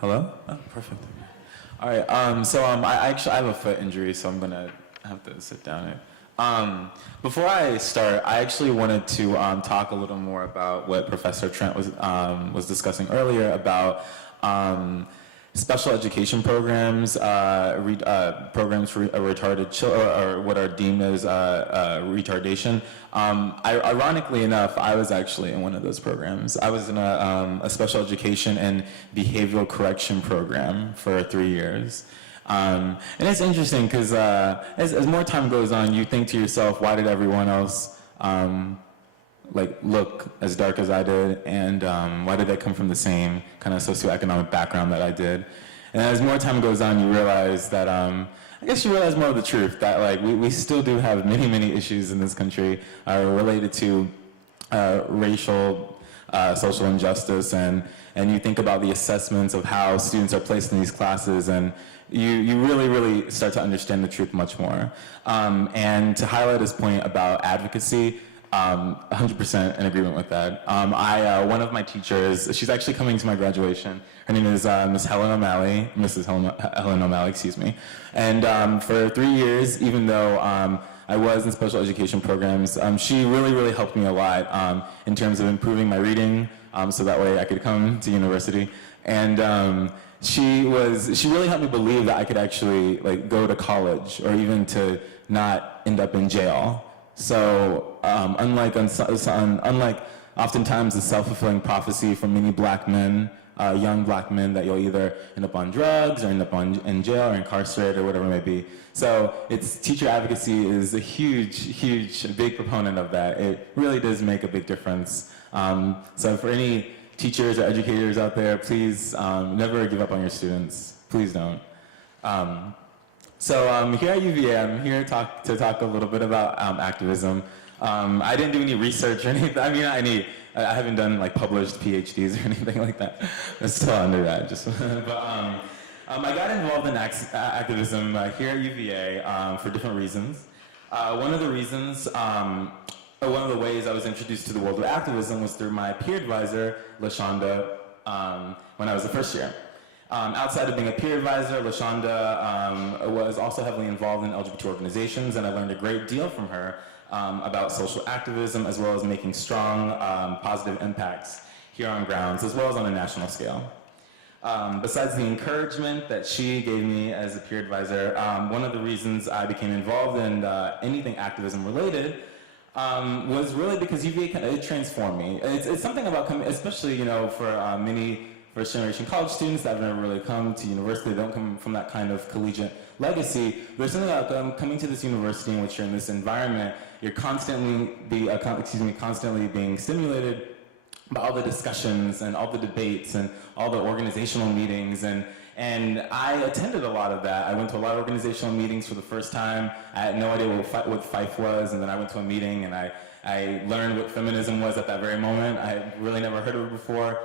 Hello? Oh, perfect. All right. I have a foot injury, so I'm gonna have to sit down here. Before I start, I actually wanted to talk a little more about what Professor Trent was discussing earlier about special education programs, programs for retarded children, or what are deemed as retardation. Ironically enough, I was actually in one of those programs. I was in a special education and behavioral correction program for 3 years. And it's interesting because as more time goes on, you think to yourself, why did everyone else look as dark as I did, and why did they come from the same kind of socioeconomic background that I did? And as more time goes on, you realize that, I guess you realize more of the truth, that we still do have many, many issues in this country related to racial, social injustice, and you think about the assessments of how students are placed in these classes, and you really, really start to understand the truth much more. And to highlight this point about advocacy, 100% in agreement with that. One of my teachers, she's actually coming to my graduation. Her name is Mrs. Helen O'Malley, excuse me. And for 3 years, even though I was in special education programs, she really, really helped me a lot in terms of improving my reading, so that way I could come to university. And she really helped me believe that I could actually go to college, or even to not end up in jail. So unlike oftentimes the self-fulfilling prophecy for many black men, young black men, that you'll either end up on drugs or end up in jail or incarcerated or whatever it may be. So teacher advocacy is a huge, big proponent of that. It really does make a big difference. So for any teachers or educators out there, please never give up on your students. Please don't. Here at UVA, I'm here to talk a little bit about activism. I didn't do any research or anything. I haven't done published PhDs or anything like that. I'm still under that. I got involved in activism here at UVA for different reasons. One of the ways I was introduced to the world of activism was through my peer advisor, LaShonda, when I was a first year. Outside of being a peer advisor, LaShonda was also heavily involved in LGBT organizations, and I learned a great deal from her about social activism, as well as making strong, positive impacts here on grounds, as well as on a national scale. Besides the encouragement that she gave me as a peer advisor, one of the reasons I became involved in anything activism related was really because UVA transformed me. It's something about coming, especially for many first-generation college students that have never really come to university. They don't come from that kind of collegiate legacy. There's something about coming to this university in which you're in this environment. You're constantly being stimulated by all the discussions and all the debates and all the organizational meetings. And I attended a lot of that. I went to a lot of organizational meetings for the first time. I had no idea what FIFE was, and then I went to a meeting and I learned what feminism was at that very moment. I had really never heard of it before.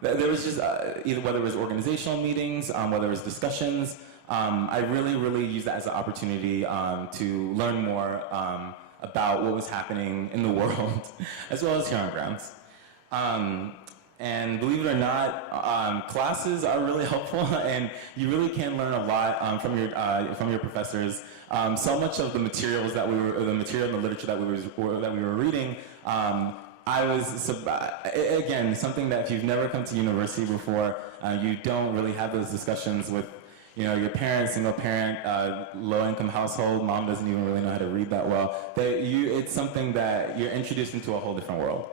There was just, either whether it was organizational meetings, whether it was discussions, I really, really used that as an opportunity to learn more about what was happening in the world, as well as here on grounds. And believe it or not, classes are really helpful, and you really can learn a lot from your professors. So much of the materials that the literature that we were reading, again, something that if you've never come to university before, you don't really have those discussions with, your parents, single parent, low-income household, mom doesn't even really know how to read that well. It's something that you're introduced into a whole different world.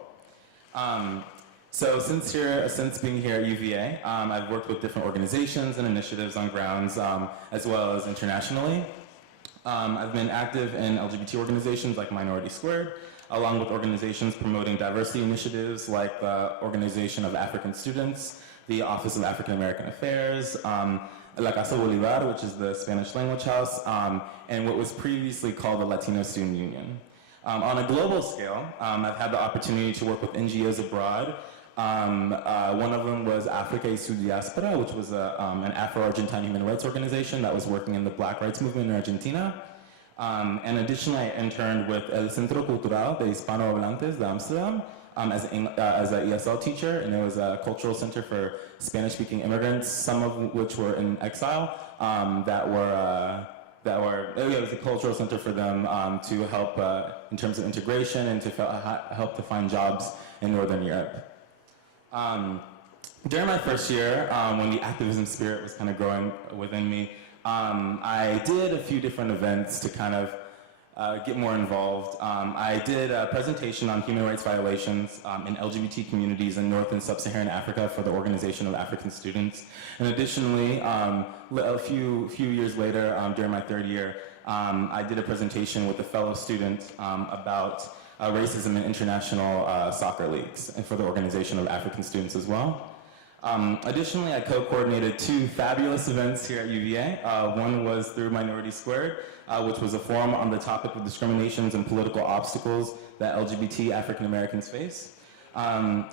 So since being here at UVA, I've worked with different organizations and initiatives on grounds, as well as internationally. I've been active in LGBT organizations like Minority Squared, along with organizations promoting diversity initiatives like the Organization of African Students, the Office of African American Affairs, La Casa Bolivar, which is the Spanish language house, and what was previously called the Latino Student Union. On a global scale, I've had the opportunity to work with NGOs abroad. One of them was Africa y su Diaspora, which was an Afro-Argentine human rights organization that was working in the Black rights movement in Argentina. And additionally, I interned with El Centro Cultural de Hispanohablantes de Amsterdam, as an ESL teacher, and it was a cultural center for Spanish-speaking immigrants, some of which were in exile, it was a cultural center for them to help in terms of integration and to help to find jobs in Northern Europe. During my first year, when the activism spirit was kind of growing within me, I did a few different events to kind of get more involved. I did a presentation on human rights violations in LGBT communities in North and Sub-Saharan Africa for the Organization of African Students. And additionally, a few years later, during my third year, I did a presentation with a fellow student about racism in international soccer leagues and for the Organization of African Students as well. Additionally, I co-coordinated two fabulous events here at UVA. One was through Minority Squared, which was a forum on the topic of discriminations and political obstacles that LGBT African Americans face.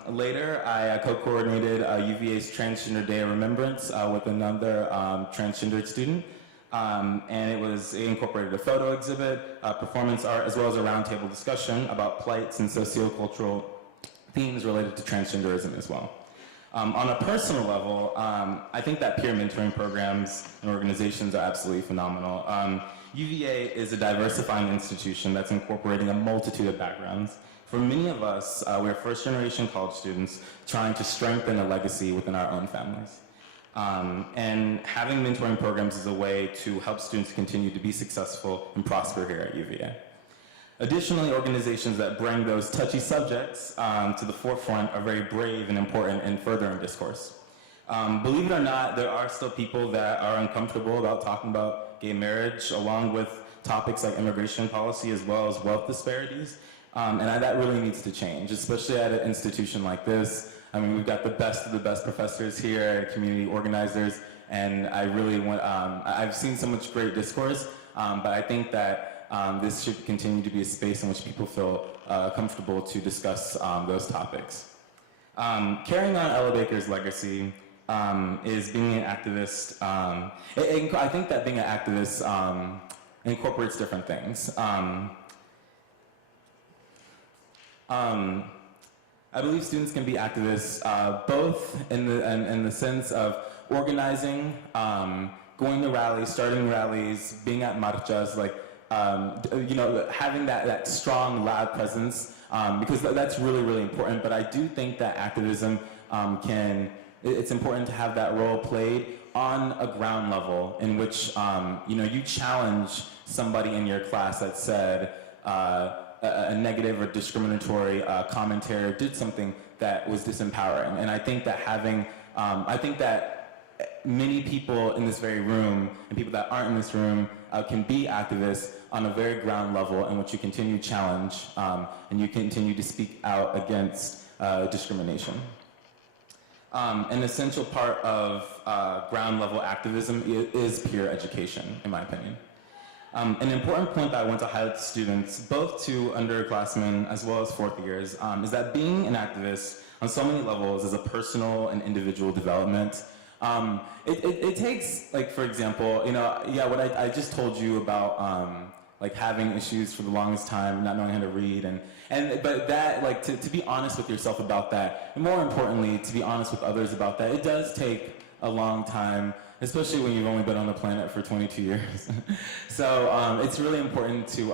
Later, I co-coordinated UVA's Transgender Day of Remembrance with another transgendered student. And it incorporated a photo exhibit, performance art, as well as a roundtable discussion about plights and sociocultural themes related to transgenderism as well. On a personal level, I think that peer mentoring programs and organizations are absolutely phenomenal. UVA is a diversifying institution that's incorporating a multitude of backgrounds. For many of us, we're first-generation college students trying to strengthen a legacy within our own families. And having mentoring programs is a way to help students continue to be successful and prosper here at UVA. Additionally, organizations that bring those touchy subjects to the forefront are very brave and important in furthering discourse. Believe it or not, there are still people that are uncomfortable about talking about gay marriage, along with topics like immigration policy as well as wealth disparities. And that really needs to change, especially at an institution like this. I mean, we've got the best of the best professors here, community organizers, and I really want, I've seen so much great discourse, but I think that this should continue to be a space in which people feel comfortable to discuss those topics. Carrying on Ella Baker's legacy is being an activist. I think that being an activist incorporates different things. I believe students can be activists both in the sense of organizing, going to rallies, starting rallies, being at marchas, like having that strong, loud presence, because that's really, really important. But I do think that activism it's important to have that role played on a ground level in which you challenge somebody in your class that said a negative or discriminatory commentary or did something that was disempowering. And I think that many people in this very room and people that aren't in this room can be activists on a very ground level in which you continue to challenge and you continue to speak out against discrimination. An essential part of ground level activism is peer education, in my opinion. An important point that I want to highlight to students, both to underclassmen as well as fourth years, is that being an activist on so many levels is a personal and individual development. It takes, like, for example, what I just told you about, like, having issues for the longest time, not knowing how to read, but that, like, to be honest with yourself about that, and more importantly, to be honest with others about that, it does take a long time, especially when you've only been on the planet for 22 years. So it's really important to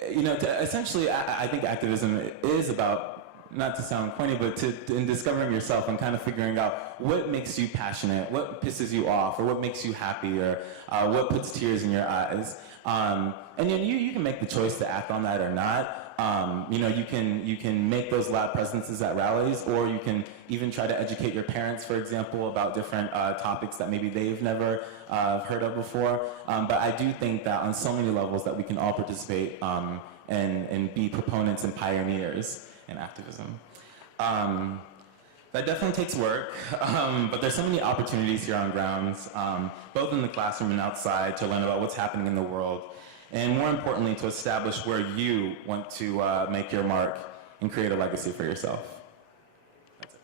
essentially, I think activism is about, not to sound corny, but in discovering yourself and kind of figuring out what makes you passionate, what pisses you off, or what makes you happy, or what puts tears in your eyes. And you can make the choice to act on that or not. You can make those loud presences at rallies, or you can even try to educate your parents, for example, about different topics that maybe they've never heard of before. But I do think that on so many levels that we can all participate and be proponents and pioneers in activism. That definitely takes work, but there's so many opportunities here on grounds, both in the classroom and outside, to learn about what's happening in the world, and more importantly, to establish where you want to make your mark and create a legacy for yourself. That's it.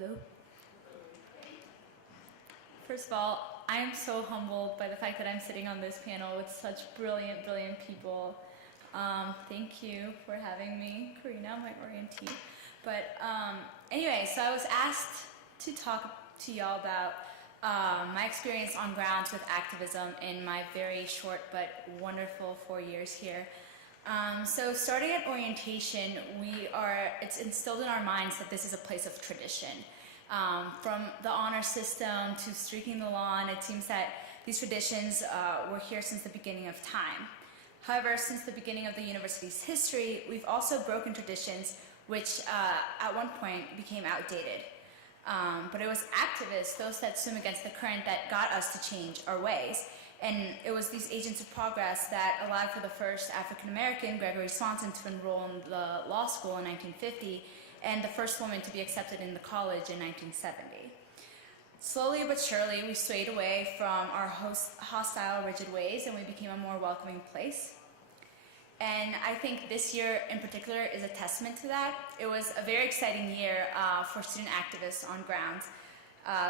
Hello. First of all, I am so humbled by the fact that I'm sitting on this panel with such brilliant, brilliant people. Thank you for having me, Karina, my orientee. But anyway, so I was asked to talk to y'all about my experience on grounds with activism in my very short but wonderful 4 years here. So starting at orientation, it's instilled in our minds that this is a place of tradition. From the honor system to streaking the lawn, it seems that these traditions were here since the beginning of time. However, since the beginning of the university's history, we've also broken traditions which at one point became outdated. But it was activists, those that swim against the current, that got us to change our ways. And it was these agents of progress that allowed for the first African-American, Gregory Swanson, to enroll in the law school in 1950, and the first woman to be accepted in the college in 1970. Slowly but surely, we swayed away from our hostile, rigid ways, and we became a more welcoming place. And I think this year in particular is a testament to that. It was a very exciting year for student activists on grounds.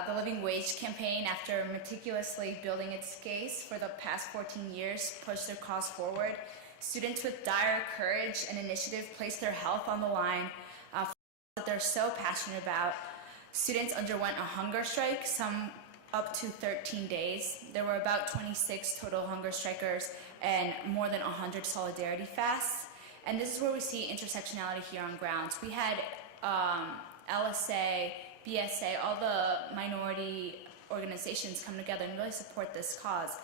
The Living Wage campaign, after meticulously building its case for the past 14 years, pushed their cause forward. Students with dire courage and initiative placed their health on the line that they're so passionate about. Students underwent a hunger strike, some up to 13 days. There were about 26 total hunger strikers and more than 100 solidarity fasts. And this is where we see intersectionality here on grounds. We had LSA, BSA, all the minority organizations come together and really support this cause.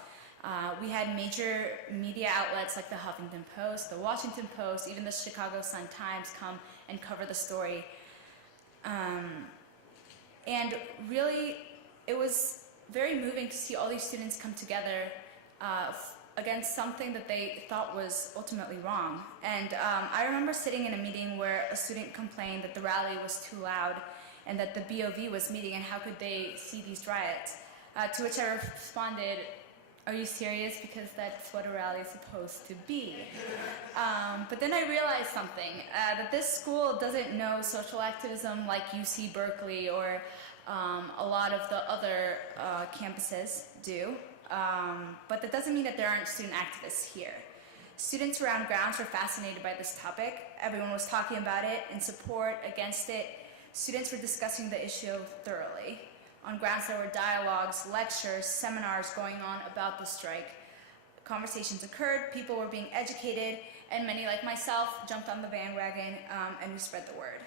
We had major media outlets like the Huffington Post, the Washington Post, even the Chicago Sun-Times come and cover the story. And really, it was very moving to see all these students come together against something that they thought was ultimately wrong. And I remember sitting in a meeting where a student complained that the rally was too loud and that the BOV was meeting and how could they see these riots. To which I responded, "Are you serious? Because that's what a rally is supposed to be." But then I realized something, that this school doesn't know social activism like UC Berkeley or a lot of the other campuses do. But that doesn't mean that there aren't student activists here. Students around grounds were fascinated by this topic. Everyone was talking about it, in support, against it. Students were discussing the issue thoroughly. On grounds there were dialogues, lectures, seminars going on about the strike. Conversations occurred, people were being educated, and many like myself jumped on the bandwagon and we spread the word.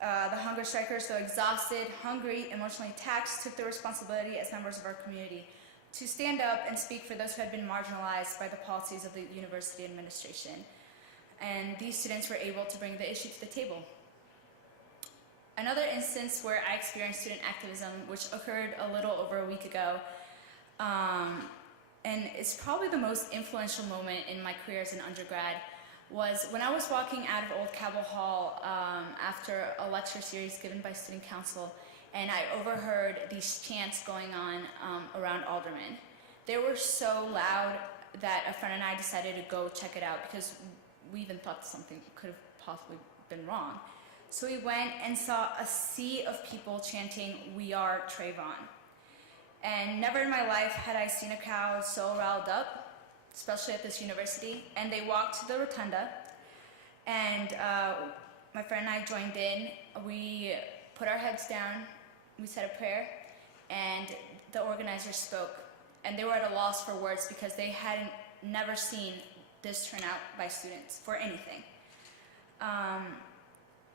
The hunger strikers, though exhausted, hungry, emotionally taxed, took the responsibility as members of our community to stand up and speak for those who had been marginalized by the policies of the university administration. And these students were able to bring the issue to the table. Another instance where I experienced student activism, which occurred a little over a week ago, and it's probably the most influential moment in my career as an undergrad, was when I was walking out of Old Cabell Hall after a lecture series given by Student Council, and I overheard these chants going on around Alderman. They were so loud that a friend and I decided to go check it out because we even thought something could have possibly been wrong. So we went and saw a sea of people chanting, "We are Trayvon." And never in my life had I seen a crowd so riled up, especially at this university. And they walked to the rotunda, and my friend and I joined in. We put our heads down, we said a prayer, and the organizers spoke. And they were at a loss for words because they hadn't never seen this turnout by students for anything.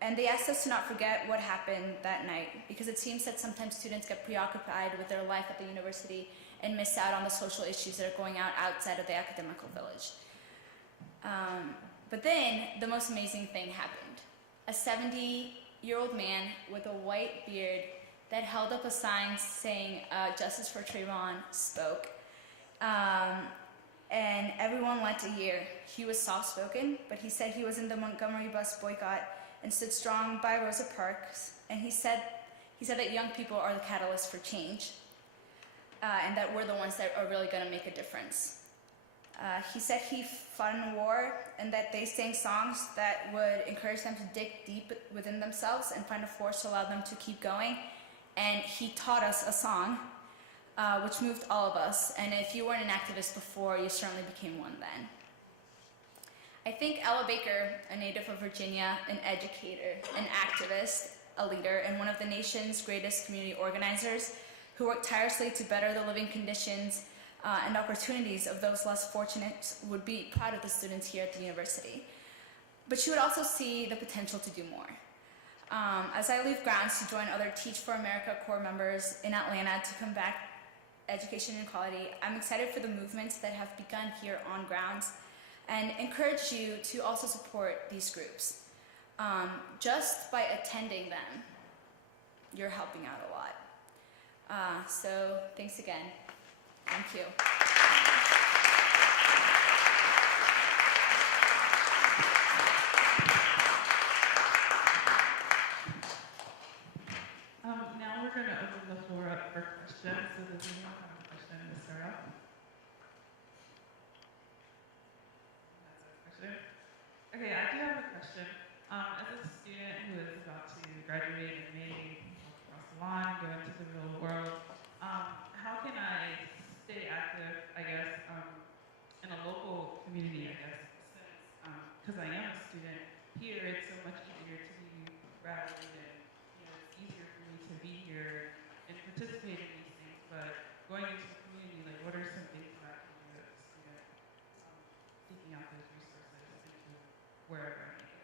And they asked us to not forget what happened that night, because it seems that sometimes students get preoccupied with their life at the university and miss out on the social issues that are going on outside of the academical village. But then the most amazing thing happened. A 70-year-old man with a white beard that held up a sign saying "Justice for Trayvon" spoke. And everyone lent a ear. He was soft-spoken, but he said he was in the Montgomery bus boycott and stood strong by Rosa Parks, and he said that young people are the catalyst for change, and that we're the ones that are really going to make a difference. He said he fought in a war and that they sang songs that would encourage them to dig deep within themselves and find a force to allow them to keep going. And he taught us a song, which moved all of us. And if you weren't an activist before, you certainly became one then. I think Ella Baker, a native of Virginia, an educator, an activist, a leader, and one of the nation's greatest community organizers who worked tirelessly to better the living conditions and opportunities of those less fortunate, would be proud of the students here at the university. But she would also see the potential to do more. As I leave grounds to join other Teach for America core members in Atlanta to combat education inequality, I'm excited for the movements that have begun here on grounds and encourage you to also support these groups. Just by attending them, you're helping out a lot. So thanks again. Thank you. Now we're going to open the floor up for questions. So does anyone have a question to start off? That's a question. Okay, I do have a question. As a student who is about to graduate and maybe across the line, go into the real world, how can I stay active, I guess, in a local community, I guess, since, because I am a student, here it's so much easier to be graduated, it's easier for me to be here and participate in these things, but going into the community, like, what are some things that I can do as a student, seeking out those resources into wherever I may go?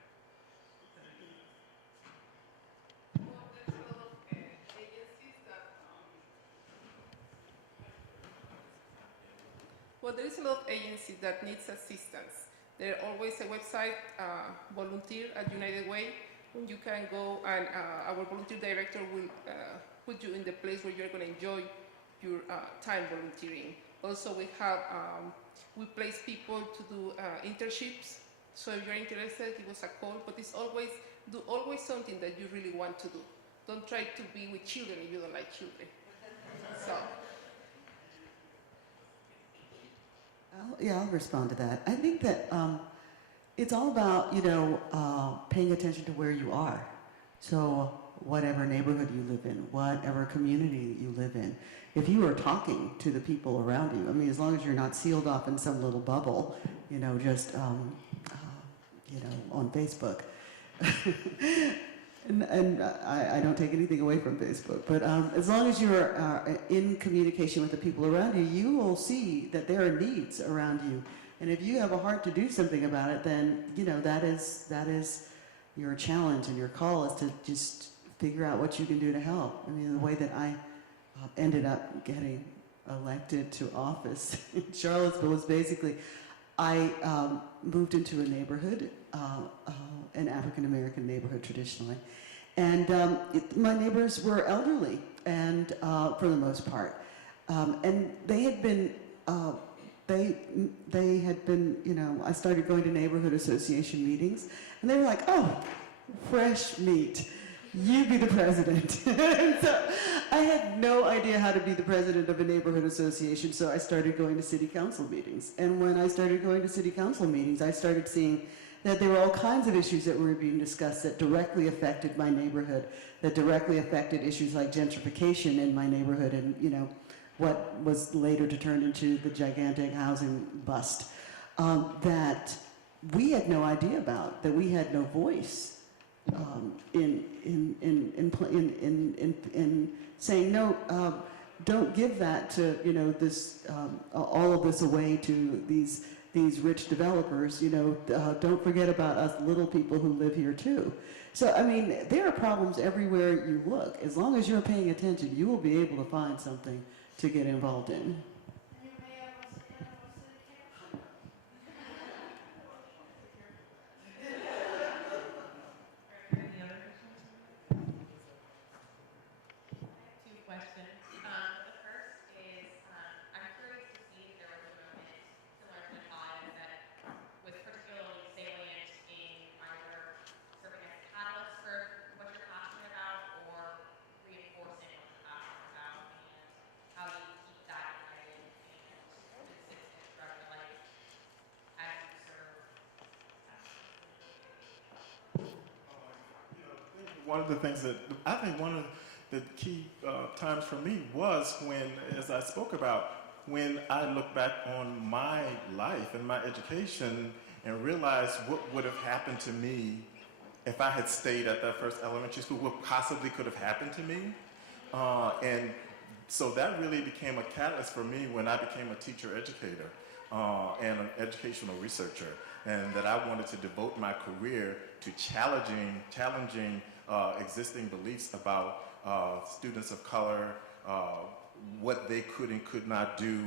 Well, there is a lot of agencies that needs assistance. There's always a website, Volunteer at United Way, when you can go and our volunteer director will put you in the place where you're going to enjoy your time volunteering. Also, we have, we place people to do internships. So if you're interested, give us a call, but it's always, do always something that you really want to do. Don't try to be with children if you don't like children. So. I'll respond to that. I think that it's all about, paying attention to where you are. So whatever neighborhood you live in, whatever community you live in, if you are talking to the people around you, I mean, as long as you're not sealed off in some little bubble, just, on Facebook. And I don't take anything away from Facebook, but as long as you're in communication with the people around you, you will see that there are needs around you. And if you have a heart to do something about it, then, that is your challenge, and your call is to just figure out what you can do to help. I mean, the way that I ended up getting elected to office in Charlottesville was basically, I moved into a neighborhood, an African-American neighborhood traditionally. And my neighbors were elderly, and for the most part. And they had been, I started going to neighborhood association meetings, and they were like, oh, fresh meat. You be the president. And so I had no idea how to be the president of a neighborhood association, so I started going to city council meetings. And when I started going to city council meetings, I started seeing that there were all kinds of issues that were being discussed that directly affected my neighborhood, that directly affected issues like gentrification in my neighborhood and, what was later to turn into the gigantic housing bust, that we had no idea about, that we had no voice in saying, no, don't give that to, this, all of this away to these rich developers, don't forget about us little people who live here too. So, I mean, there are problems everywhere you look. As long as you're paying attention, you will be able to find something to get involved in. one of the things that I think one of the key times for me was when, as I spoke about, when I look back on my life and my education and realized what would have happened to me if I had stayed at that first elementary school, what possibly could have happened to me. And so that really became a catalyst for me when I became a teacher educator and an educational researcher, and that I wanted to devote my career to challenging existing beliefs about students of color, what they could and could not do,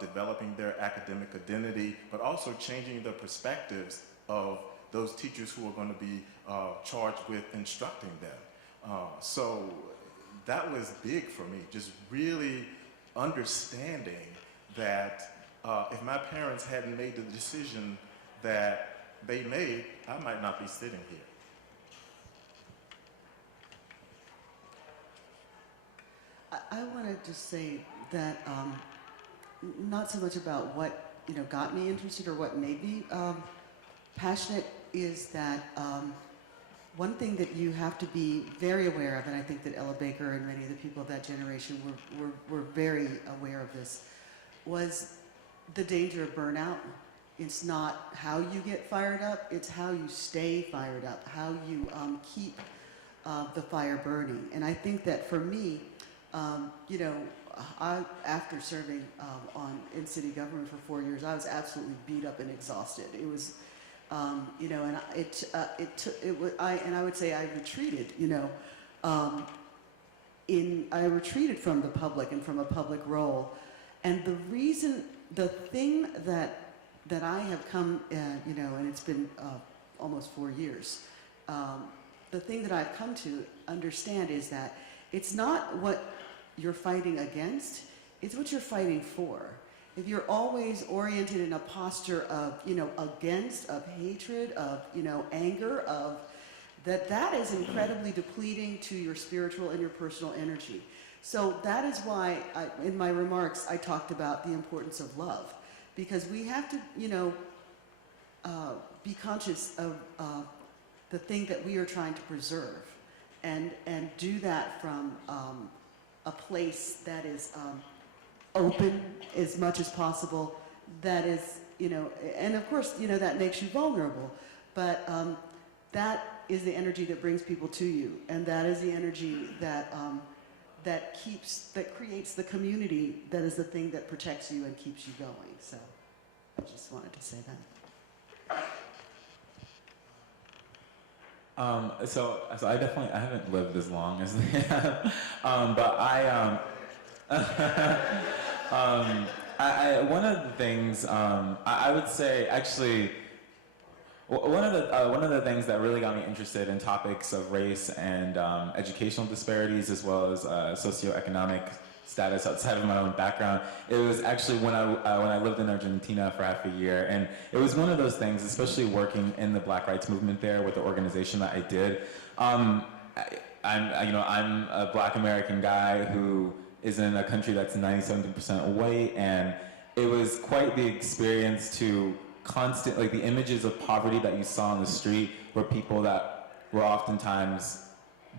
developing their academic identity, but also changing the perspectives of those teachers who are going to be charged with instructing them. So that was big for me, just really understanding that if my parents hadn't made the decision that they made, I might not be sitting here. I want to just say that not so much about what got me interested or what made me passionate is that one thing that you have to be very aware of, and I think that Ella Baker and many of the people of that generation were very aware of this, was the danger of burnout. It's not how you get fired up, it's how you stay fired up, how you keep the fire burning. And I think that for me, after serving in city government for 4 years, I was absolutely beat up and exhausted. It was, and I would say I retreated, I retreated from the public and from a public role. And the thing that I have come, and it's been almost 4 years, the thing that I've come to understand is that it's not what you're fighting against, it's what you're fighting for. If you're always oriented in a posture of, against, of hatred, of, anger, of, that is incredibly depleting to your spiritual and your personal energy. So that is why in my remarks I talked about the importance of love, because we have to, be conscious of the thing that we are trying to preserve, and do that from a place that is open as much as possible, that is, and of course, that makes you vulnerable, but that is the energy that brings people to you, and that is the energy that that creates the community, that is the thing that protects you and keeps you going. So I just wanted to say that. So I haven't lived as long as they have, but one of the things I would say, actually, one of the things that really got me interested in topics of race and educational disparities, as well as socioeconomic status outside of my own background, it was actually when I lived in Argentina for half a year, and it was one of those things, especially working in the Black rights movement there with the organization that I did. I'm a Black American guy who is in a country that's 97% white, and it was quite the experience to the images of poverty that you saw on the street were people that were oftentimes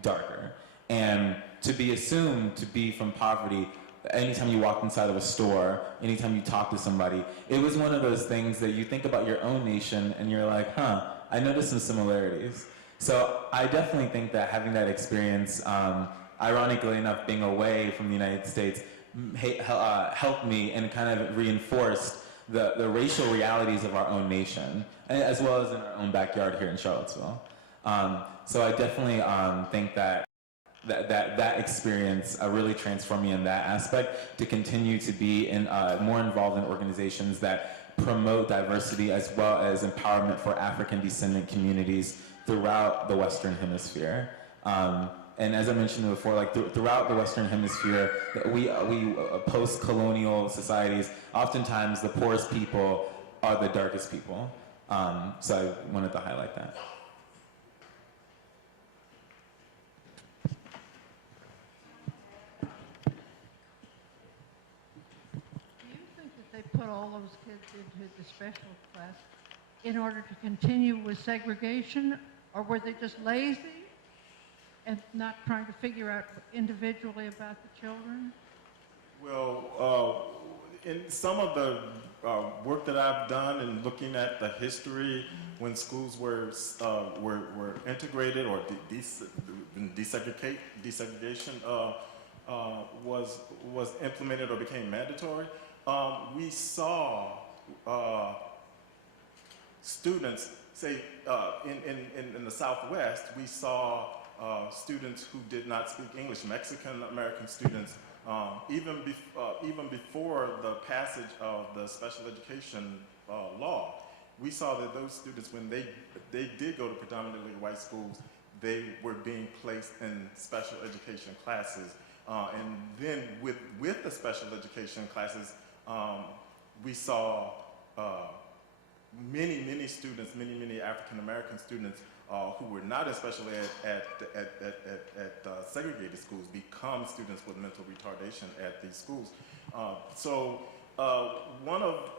darker. And to be assumed to be from poverty, anytime you walked inside of a store, anytime you talked to somebody, it was one of those things that you think about your own nation and you're like, I noticed some similarities. So I definitely think that having that experience, ironically enough, being away from the United States, helped me and kind of reinforced the racial realities of our own nation, as well as in our own backyard here in Charlottesville. So I definitely think that experience really transformed me in that aspect, to continue to be more involved in organizations that promote diversity as well as empowerment for African descendant communities throughout the Western Hemisphere. And as I mentioned before, throughout the Western Hemisphere, we post-colonial societies, oftentimes the poorest people are the darkest people. So I wanted to highlight that. Do you think that they put all those kids into the special class in order to continue with segregation, or were they just lazy and not trying to figure out individually about the children? Well, in some of the work that I've done in looking at the history when schools were integrated or desegregation was implemented or became mandatory, we saw students, say in the Southwest, we saw students who did not speak English, Mexican American students. Even before the passage of the special education law, we saw that those students, when they did go to predominantly white schools, they were being placed in special education classes. And then with the special education classes, we saw many students, many African American students who were not in special ed at segregated schools become students with mental retardation at these schools. So one of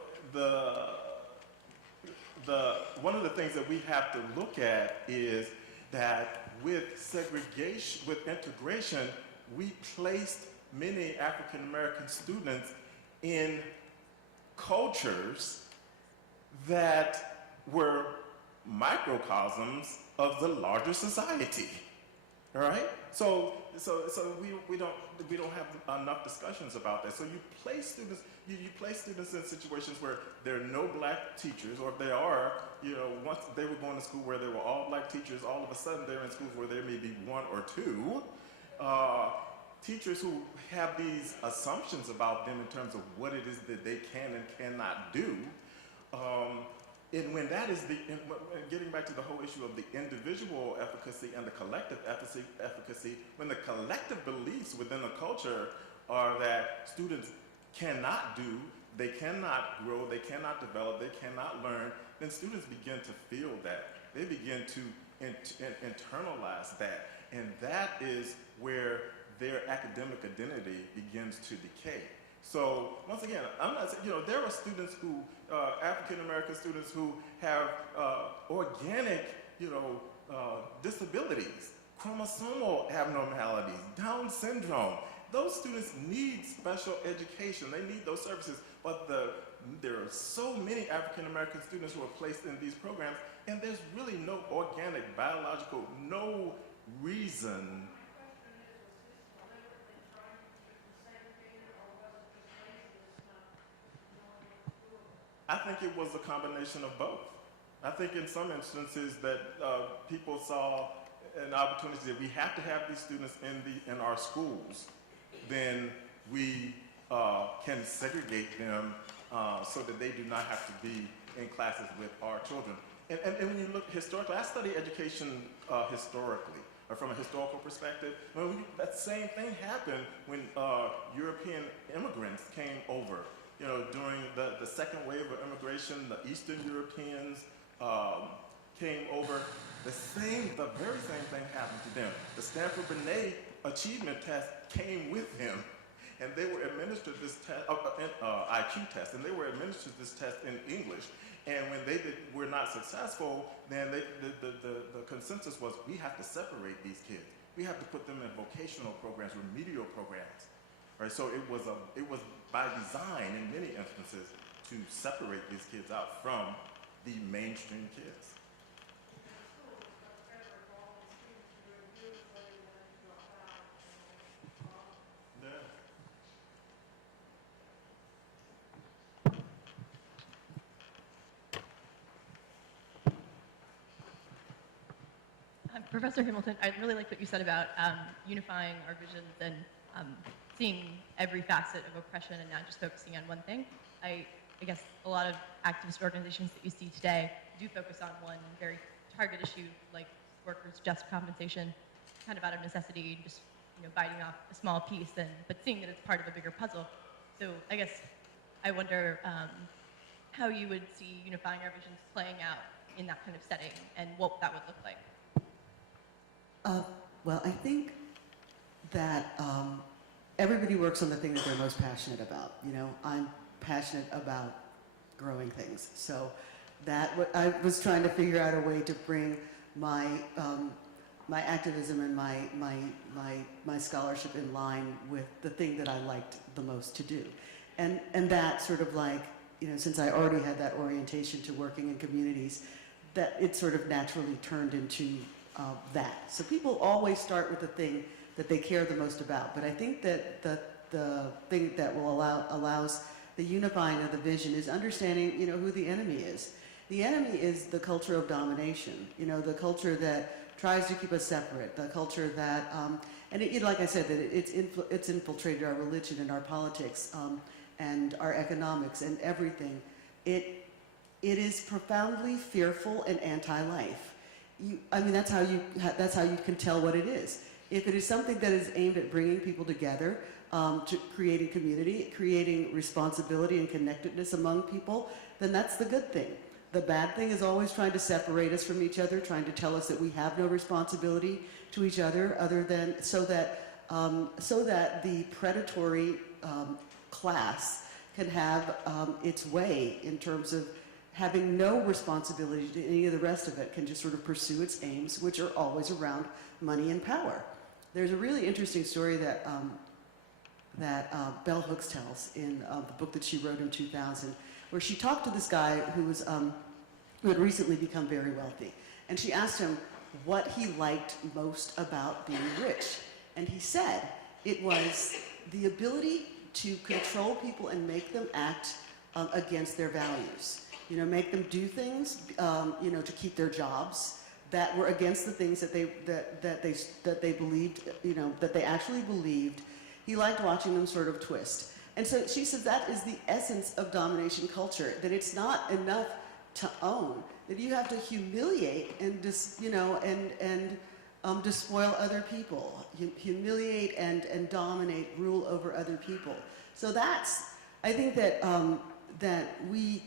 the things that we have to look at is that with segregation, with integration, we placed many African American students in cultures that were microcosms of the larger society. All right? So we don't have enough discussions about that. So you place students in situations where there are no black teachers, or if there are, once they were going to school where there were all black teachers, all of a sudden they're in schools where there may be one or two teachers who have these assumptions about them in terms of what it is that they can and cannot do. And when that is getting back to the whole issue of the individual efficacy and the collective efficacy, when the collective beliefs within a culture are that students cannot do, they cannot grow, they cannot develop, they cannot learn, then students begin to feel that. They begin to internalize that. And that is where their academic identity begins to decay. So once again, I'm not saying, there are students who, African American students who have organic, disabilities, chromosomal abnormalities, Down syndrome. Those students need special education. They need those services. But there are so many African American students who are placed in these programs, and there's really no organic, biological, no reason. I think it was a combination of both. I think in some instances that people saw an opportunity that we have to have these students in our schools, then we can segregate them so that they do not have to be in classes with our children. And when you look historically, I study education historically, or from a historical perspective. That same thing happened when European immigrants came over. During the second wave of immigration, the Eastern Europeans came over. The very same thing happened to them. The Stanford Binet achievement test came with him, and they were administered this test, IQ test, and they were administered this test in English. And when they were not successful, then the consensus was, we have to separate these kids. We have to put them in vocational programs, remedial programs. Right, so it was by design in many instances to separate these kids out from the mainstream kids. Professor Hamilton, I really liked what you said about unifying our visions and seeing every facet of oppression and not just focusing on one thing. I guess a lot of activist organizations that you see today do focus on one very target issue, like workers' just compensation, kind of out of necessity, just biting off a small piece, but seeing that it's part of a bigger puzzle. So I guess I wonder how you would see unifying our visions playing out in that kind of setting and what that would look like. Well, I think that everybody works on the thing that they're most passionate about. I'm passionate about growing things. So I was trying to figure out a way to bring my my activism and my scholarship in line with the thing that I liked the most to do. And that sort of like, you know, since I already had that orientation to working in communities, that it sort of naturally turned into that. So people always start with the thing that they care the most about. But I think that the thing that allows the unifying of the vision is understanding, you know, who the enemy is. The enemy is the culture of domination, you know, the culture that tries to keep us separate, the culture that, and it, like I said, that it's infiltrated our religion and our politics and our economics and everything. It is profoundly fearful and anti-life. I mean, that's how you can tell what it is. If it is something that is aimed at bringing people together, to creating community, creating responsibility and connectedness among people, then that's the good thing. The bad thing is always trying to separate us from each other, trying to tell us that we have no responsibility to each other than so that the predatory class can have its way in terms of having no responsibility to any of the rest of it, can just sort of pursue its aims, which are always around money and power. There's a really interesting story that Bell Hooks tells in the book that she wrote in 2000, where she talked to this guy who had recently become very wealthy. And she asked him what he liked most about being rich. And he said it was the ability to control people and make them act against their values. You know, make them do things, you know, to keep their jobs that were against the things that they believed, you know, that they actually believed. He liked watching them sort of twist. And so she said that is the essence of domination culture, that it's not enough to own, that you have to humiliate and despoil other people, humiliate and dominate, rule over other people. So that's, I think that that we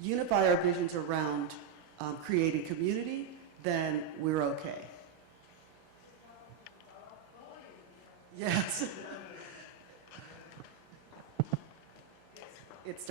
unify our visions around creating community, then we're okay. Yes. It starts.